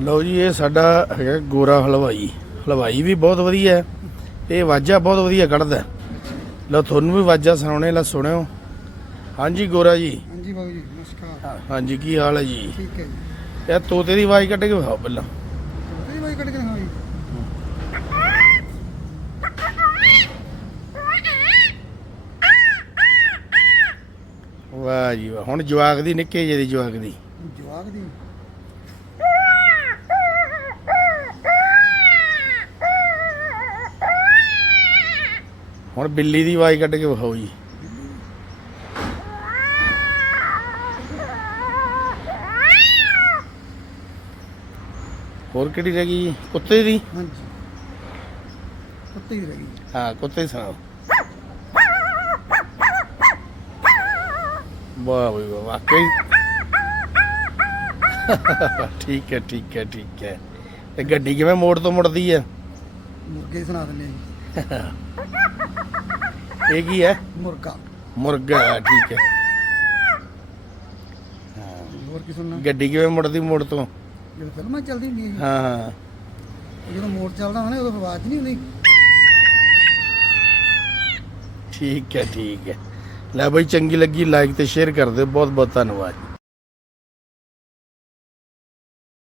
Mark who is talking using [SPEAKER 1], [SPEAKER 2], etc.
[SPEAKER 1] ਲਓ ਜੀ ਇਹ ਸਾਡਾ ਹੈਗਾ ਗੋਰਾ ਹਲਵਾਈ। ਹਲਵਾਈ ਵੀ ਬਹੁਤ ਵਧੀਆ ਹੈ। ਇਹ ਵਾਜਾ ਬਹੁਤ ਵਧੀਆ ਕੱਢਦਾ। ਲਓ ਤੁਹਾਨੂੰ ਵੀ ਵਾਜਾ ਸੁਣਾਉਣੇ ਲਾ ਸੁਣਿਓ। ਹਾਂਜੀ ਗੋਰਾ ਜੀ।
[SPEAKER 2] ਹਾਂਜੀ ਬਾਬੂ ਜੀ ਨਮਸਕਾਰ।
[SPEAKER 1] ਹਾਂਜੀ ਕੀ ਹਾਲ ਹੈ ਜੀ?
[SPEAKER 2] ਠੀਕ ਹੈ ਜੀ।
[SPEAKER 1] ਇਹ ਤੋਤੇ ਦੀ ਆਵਾਜ਼ ਕੱਢ ਕੇ ਵਿਖਾਓ ਪਹਿਲਾਂ।
[SPEAKER 2] ਕੱਢ ਕੇ ਜੀ।
[SPEAKER 1] ਵਾਹ ਜੀ ਵਾਹ। ਹੁਣ ਜਵਾਕ ਦੀ ਨਿੱਕੇ ਜਿਹੇ ਦੀ ਜਵਾਕ ਦੀ।
[SPEAKER 2] ਜਵਾਕ ਦੀ?
[SPEAKER 1] ਹੁਣ ਬਿੱਲੀ ਦੀ ਆਵਾਜ਼ ਕੱਢ ਕੇ ਵਿਖਾਓ ਜੀ। ਹੋਰ ਕਿਹੜੀ ਰਹਿ ਗਈ? ਕੁੱਤੇ ਦੀ?
[SPEAKER 2] ਹਾਂਜੀ। ਕੁੱਤੀ ਦੀ ਰਹਿ ਗਈ।
[SPEAKER 1] ਹਾਂ ਕੁੱਤੇ ਦੀ ਸੁਣਾਓ। ਵਾਹ ਵਾਹ ਵਾਕਈ। ਠੀਕ ਹੈ ਠੀਕ ਹੈ ਠੀਕ ਹੈ। ਤੇ ਗੱਡੀ ਕਿਵੇਂ ਮੋੜ ਤੋਂ ਮੁੜਦੀ ਹੈ?
[SPEAKER 2] ਮੁਰਗੇ ਸੁਣਾ ਦਿੰਦੇ ਆ ਜੀ।
[SPEAKER 1] ਇਹ ਕੀ ਹੈ?
[SPEAKER 2] ਮੁਰਗਾ।
[SPEAKER 1] ਮੁਰਗਾ ਠੀਕ ਹੈ।
[SPEAKER 2] ਹੋਰ ਕੀ ਸੁਣਨਾ
[SPEAKER 1] ਗੱਡੀ ਕਿਵੇਂ ਮੁੜਦੀ ਮੋੜ ਤੋਂ?
[SPEAKER 2] ਜਦੋਂ ਫਿਲਮਾਂ ਚੱਲਦੀ ਹੁੰਦੀਆਂ ਜੀ
[SPEAKER 1] ਹਾਂ ਹਾਂ।
[SPEAKER 2] ਜਦੋਂ ਮੋੜ ਚੱਲਦਾ ਹੁੰਦਾ ਨਾ ਉਦੋਂ ਆਵਾਜ਼ ਨਹੀਂ ਹੁੰਦੀ।
[SPEAKER 1] ਠੀਕ ਹੈ ਠੀਕ ਹੈ। ਲੈ ਬਈ ਚੰਗੀ ਲੱਗੀ ਲਾਈਕ ਤੇ ਸ਼ੇਅਰ ਕਰ ਦਿਓ। ਬਹੁਤ ਬਹੁਤ ਧੰਨਵਾਦ।